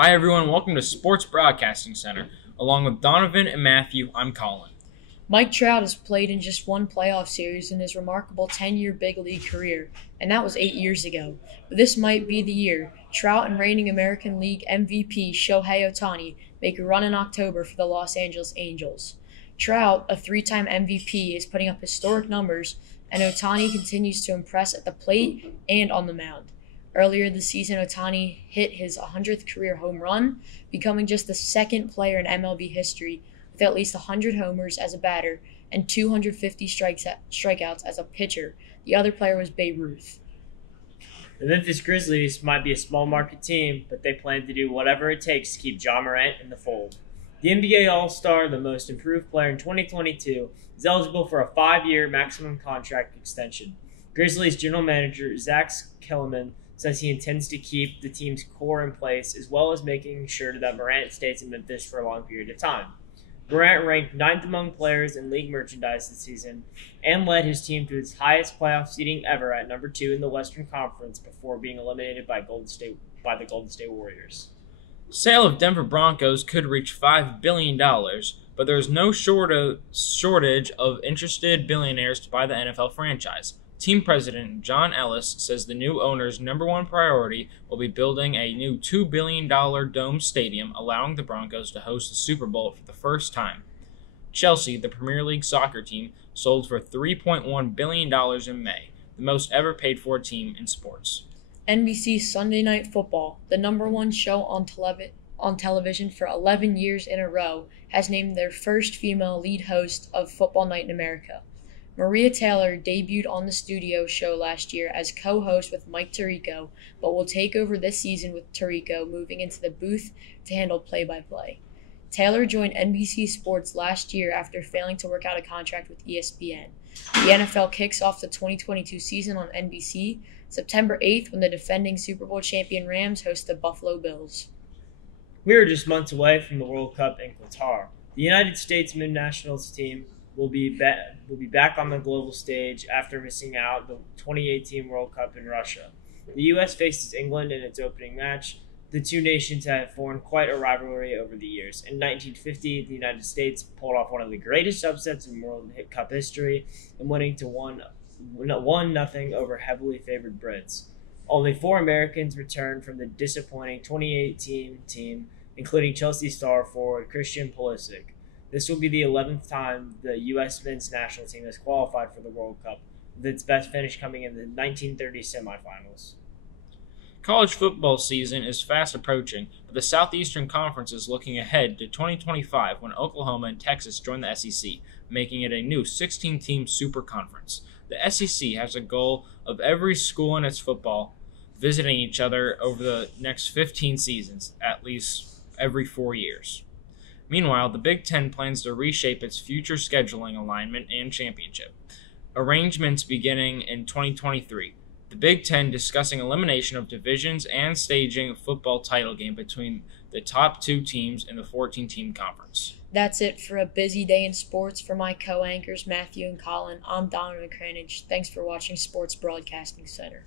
Hi everyone, welcome to Sports Broadcasting Center. Along with Donovan and Matthew, I'm Colin. Mike Trout has played in just one playoff series in his remarkable 10-year big league career, and that was 8 years ago. But this might be the year. Trout and reigning American League MVP Shohei Ohtani make a run in October for the Los Angeles Angels. Trout, a three-time MVP, is putting up historic numbers, and Ohtani continues to impress at the plate and on the mound. Earlier this season, Ohtani hit his 100th career home run, becoming just the second player in MLB history with at least 100 homers as a batter and 250 strikeouts as a pitcher. The other player was Babe Ruth. The Memphis Grizzlies might be a small market team, but they plan to do whatever it takes to keep Ja Morant in the fold. The NBA All-Star, the most improved player in 2022, is eligible for a 5-year maximum contract extension. Grizzlies general manager Zach Kellerman says he intends to keep the team's core in place, as well as making sure that Morant stays in Memphis for a long period of time. Morant ranked 9th among players in league merchandise this season and led his team to its highest playoff seeding ever at number 2 in the Western Conference before being eliminated by the Golden State Warriors. Sale of Denver Broncos could reach $5 billion, but there is no shortage of interested billionaires to buy the NFL franchise. Team president John Ellis says the new owner's number one priority will be building a new $2 billion dome stadium, allowing the Broncos to host the Super Bowl for the first time. Chelsea, the Premier League soccer team, sold for $3.1 billion in May, the most ever paid for team in sports. NBC's Sunday Night Football, the number one show on television for 11 years in a row, has named their first female lead host of Football Night in America. Maria Taylor debuted on the studio show last year as co-host with Mike Tirico, but will take over this season with Tirico moving into the booth to handle play-by-play. Taylor joined NBC Sports last year after failing to work out a contract with ESPN. The NFL kicks off the 2022 season on NBC September 8th when the defending Super Bowl champion Rams host the Buffalo Bills. We are just months away from the World Cup in Qatar. The United States men's national team will be back on the global stage after missing out the 2018 World Cup in Russia. The U.S. faces England in its opening match. The two nations have formed quite a rivalry over the years. In 1950, the United States pulled off one of the greatest upsets in World Cup history and winning to 1-0 over heavily favored Brits. Only 4 Americans returned from the disappointing 2018 team, including Chelsea star forward Christian Pulisic. This will be the 11th time the U.S. men's national team has qualified for the World Cup, with its best finish coming in the 1930 semifinals. College football season is fast approaching, but the Southeastern Conference is looking ahead to 2025 when Oklahoma and Texas join the SEC, making it a new 16-team super conference. The SEC has a goal of every school in its football visiting each other over the next 15 seasons, at least every 4 years. Meanwhile, the Big Ten plans to reshape its future scheduling alignment and championship arrangements beginning in 2023. The Big Ten discussing elimination of divisions and staging a football title game between the top 2 teams in the 14-team conference. That's it for a busy day in sports. For my co-anchors Matthew and Colin, I'm Donovan Cranage. Thanks for watching Sports Broadcasting Center.